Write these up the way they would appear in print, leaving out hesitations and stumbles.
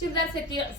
ചുരിദാർ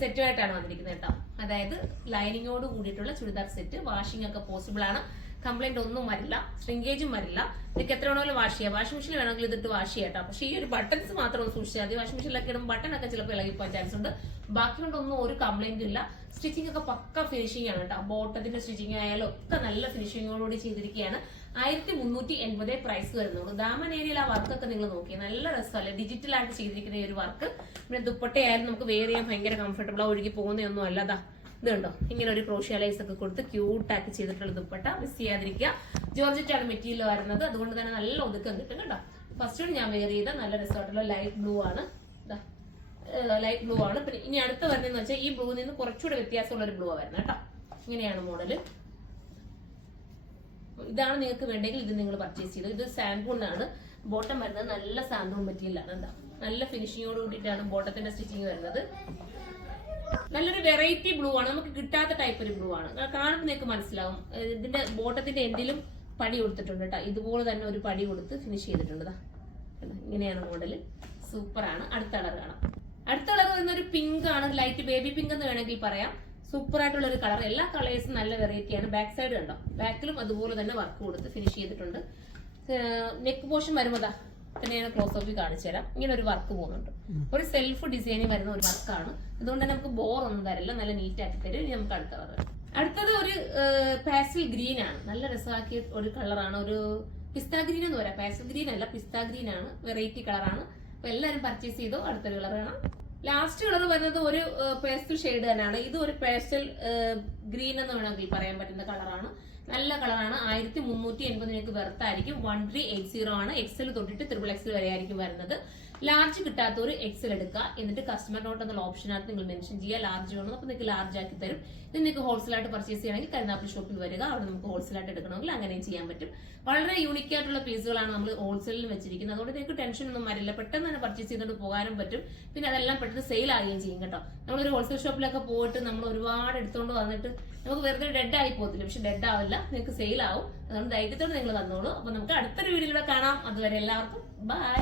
സെറ്റുമായിട്ടാണ് വന്നിരിക്കുന്നത് കേട്ടോ. അതായത് ലൈനിങ്ങോട് കൂടിയിട്ടുള്ള ചുരിദാർ സെറ്റ്. വാഷിംഗ് ഒക്കെ പോസിബിൾ ആണ്. കംപ്ലൈന്റ് ഒന്നും വരില്ല, ശ്രിങ്കേജും വരില്ല. നിങ്ങൾക്ക് എത്ര വേണമെങ്കിലും വാഷ് ചെയ്യാം. വാഷിംഗ് മെഷീൻ വേണമെങ്കിൽ ഇതിട്ട് വാഷ് ചെയ്യാം കേട്ടോ. പക്ഷേ ഈ ഒരു ബട്ടൺസ് മാത്രം ഒന്ന് സൂക്ഷിച്ചാൽ മതി. വാഷിംഗ് മെഷീനിലൊക്കെ ഇടുമ്പോൾ ബട്ടൺ ഒക്കെ ചിലപ്പോൾ ഇളകിപ്പോകാൻ ചാൻസ് ഉണ്ട്. ബാക്കി കൊണ്ടൊന്നും ഒരു കംപ്ലൈന്റും ഇല്ല. സ്റ്റിച്ചിങ് ഒക്കെ പക്ക ഫിനിഷിംഗ് ആണ് കേട്ടോ. ബോട്ടത്തിന്റെ സ്റ്റിച്ചിങ് ആയാലും ഒക്കെ നല്ല ഫിനിഷിങ്ങോടുകൂടി ചെയ്തിരിക്കുകയാണ്. 1380 പ്രൈസ് വരുന്നുള്ളൂ. ദാമൻ ഏരിയയിൽ ആ വർക്കൊക്കെ നിങ്ങൾ നോക്കി നല്ല രസമല്ലേ, ഡിജിറ്റൽ ആയിട്ട് ചെയ്തിരിക്കുന്ന ഈ ഒരു വർക്ക്. പിന്നെ ദുപ്പട്ടയായാലും നമുക്ക് വെയർ ചെയ്യാൻ ഭയങ്കര കംഫർട്ടബിൾ. ഒഴുകി പോകുന്നതൊന്നും അല്ലതാ. ഇത് കണ്ടോ, ഇങ്ങനെ ഒരു ക്രോഷ്യ ലൈസ് ഒക്കെ കൊടുത്ത് ക്യൂട്ടാക്കി ചെയ്തിട്ടുള്ള ദുപ്പട്ട. മിസ് ചെയ്യാതിരിക്കുക. ജോർജറ്റ് ആണ് മെറ്റീരിയൽ വരുന്നത്, അതുകൊണ്ട് തന്നെ നല്ല ഒതുക്കം കിട്ടും കേട്ടോ. ഫസ്റ്റ് ഞാൻ വെയർ ചെയ്ത നല്ല രസമായിട്ടുള്ള ലൈറ്റ് ബ്ലൂ ആണ്. ലൈറ്റ് ബ്ലൂ ആണ്. പിന്നെ ഇനി അടുത്ത വരുന്നതെന്ന് വെച്ചാൽ ഈ ബ്ലൂവിൽ നിന്ന് കുറച്ചുകൂടെ വ്യത്യാസമുള്ള ഒരു ബ്ലൂ വരുന്നത് കേട്ടോ. ഇങ്ങനെയാണ് മോഡല്. ഇതാണ് നിങ്ങൾക്ക് വേണ്ടെങ്കിൽ ഇത് നിങ്ങൾ പർച്ചേസ് ചെയ്തു. ഇത് സാൻഡൂൺ ആണ്. ബോട്ടം വരുന്നത് നല്ല സാൻഡൂൺ മെറ്റീരിയലാണ്. എന്താ നല്ല ഫിനിഷിങ്ങോട് കൂടിയിട്ടാണ് ബോട്ടത്തിന്റെ സ്റ്റിച്ചിങ് വരുന്നത്. നല്ലൊരു വെറൈറ്റി ബ്ലൂ ആണ്. നമുക്ക് കിട്ടാത്ത ടൈപ്പ് ഒരു ബ്ലൂ ആണ്. കാണുമ്പോൾ നിങ്ങൾക്ക് മനസ്സിലാവും. ഇതിന്റെ ബോട്ടത്തിന്റെ എൻഡിലും പടി കൊടുത്തിട്ടുണ്ട് കേട്ടോ. ഇതുപോലെ തന്നെ ഒരു പടി കൊടുത്ത് ഫിനിഷ് ചെയ്തിട്ടുണ്ട്. ഇങ്ങനെയാണ് മോഡല്. സൂപ്പറാണ്. അടുത്ത കളർ കാണാം. അടുത്ത കളർ വരുന്നൊരു പിങ്ക് ആണ്. ലൈറ്റ് ബേബി പിങ്ക് എന്ന് വേണമെങ്കിൽ പറയാം. സൂപ്പർ ആയിട്ടുള്ള ഒരു കളർ. എല്ലാ കളേഴ്സും നല്ല വെറൈറ്റിയാണ്. ബാക്ക് സൈഡ് കണ്ടോ, ബാക്കിലും അതുപോലെ തന്നെ വർക്ക് കൊടുത്ത് ഫിനിഷ് ചെയ്തിട്ടുണ്ട്. നെക്ക് പോർഷൻ വരുമ്പോതാ തന്നെയാണ് ക്ലോസ് ഓഫിൽ കാണിച്ചു തരാം. ഇങ്ങനെ ഒരു വർക്ക് പോകുന്നുണ്ട്. ഒരു സെൽഫ് ഡിസൈനിങ് വരുന്ന ഒരു വർക്കാണ്. അതുകൊണ്ട് തന്നെ നമുക്ക് ബോർ ഒന്നും തരില്ല. നല്ല നീറ്റ് ആക്കി തരും. ഇനി നമുക്ക് അടുത്ത കളർ. അടുത്തത് ഒരു പാസ്റ്റൽ ഗ്രീൻ ആണ്. നല്ല രസമാക്കിയ ഒരു കളറാണ്. ഒരു പിസ്ത ഗ്രീൻ എന്ന് പറയാം. പാസ്റ്റൽ ഗ്രീൻ അല്ല, പിസ്ത ഗ്രീൻ ആണ്. വെറൈറ്റി കളറാണ്. അപ്പൊ എല്ലാവരും പർച്ചേസ് ചെയ്തോ. അടുത്തൊരു കളർ കാണാം. ലാസ്റ്റ് കളർ വരുന്നത് ഒരു പേസ്റ്റൽ ഷെയ്ഡ് തന്നെയാണ്. ഇത് ഒരു പേസ്റ്റൽ ഗ്രീൻ എന്ന് വേണമെങ്കിൽ പറയാൻ പറ്റുന്ന കളറാണ്. നല്ല കളറാണ്. 1380 വെർത്തായിരിക്കും. 1380 ആണ്. എക്സൽ തൊട്ടിട്ട് XXL വരെ ആയിരിക്കും വരുന്നത്. ലാർജ് കിട്ടാത്തവർ എക്സൽ എടുക്കുക. എന്നിട്ട് കസ്റ്റമർ നോട്ട് എന്നുള്ള ഓപ്ഷനകത്ത് നിങ്ങൾ മെൻഷൻ ചെയ്യുക ലാർജ് വേണം. അപ്പൊ നിങ്ങൾക്ക് ലാർജ് ആക്കി തരും. ഇത് നിങ്ങൾക്ക് ഹോൾസെയിലായിട്ട് പർച്ചേസ് ചെയ്യണമെങ്കിൽ കരുനാഗപ്പള്ളി ഷോപ്പിൽ വരിക. അവിടെ നമുക്ക് ഹോൾസെയിലായിട്ട് എടുക്കണമെങ്കിൽ അങ്ങനെയും ചെയ്യാൻ പറ്റും. വളരെ യൂണിക് ആയിട്ടുള്ള പീസുകളാണ് നമ്മൾ ഹോൾസെയിലിൽ വെച്ചിരിക്കുന്നത്. അതുകൊണ്ട് നിങ്ങൾക്ക് ടെൻഷൻ ഒന്നും വരില്ല. പെട്ടെന്ന് തന്നെ പർച്ചേസ് ചെയ്തുകൊണ്ട് പോകാനും പറ്റും. പിന്നെ അതെല്ലാം പെട്ടെന്ന് സെയിൽ ആവുകയും ചെയ്യും കേട്ടോ. നമ്മളൊരു ഹോൾസെയിൽ ഷോപ്പിലൊക്കെ പോയിട്ട് നമ്മൾ ഒരുപാട് എടുത്തുകൊണ്ട് വന്നിട്ട് നമുക്ക് വെറുതെ ഡെഡ് ആയി പോകത്തില്ല. പക്ഷെ ഡെഡ് ആവില്ല, നിങ്ങൾക്ക് സെയിൽ ആവും. അതുകൊണ്ട് ധൈര്യത്തോടെ നിങ്ങൾ തന്നോളൂ. അപ്പൊ നമുക്ക് അടുത്തൊരു വീഡിയോയിലൂടെ കാണാം. അതുവരെ എല്ലാവർക്കും ബൈ.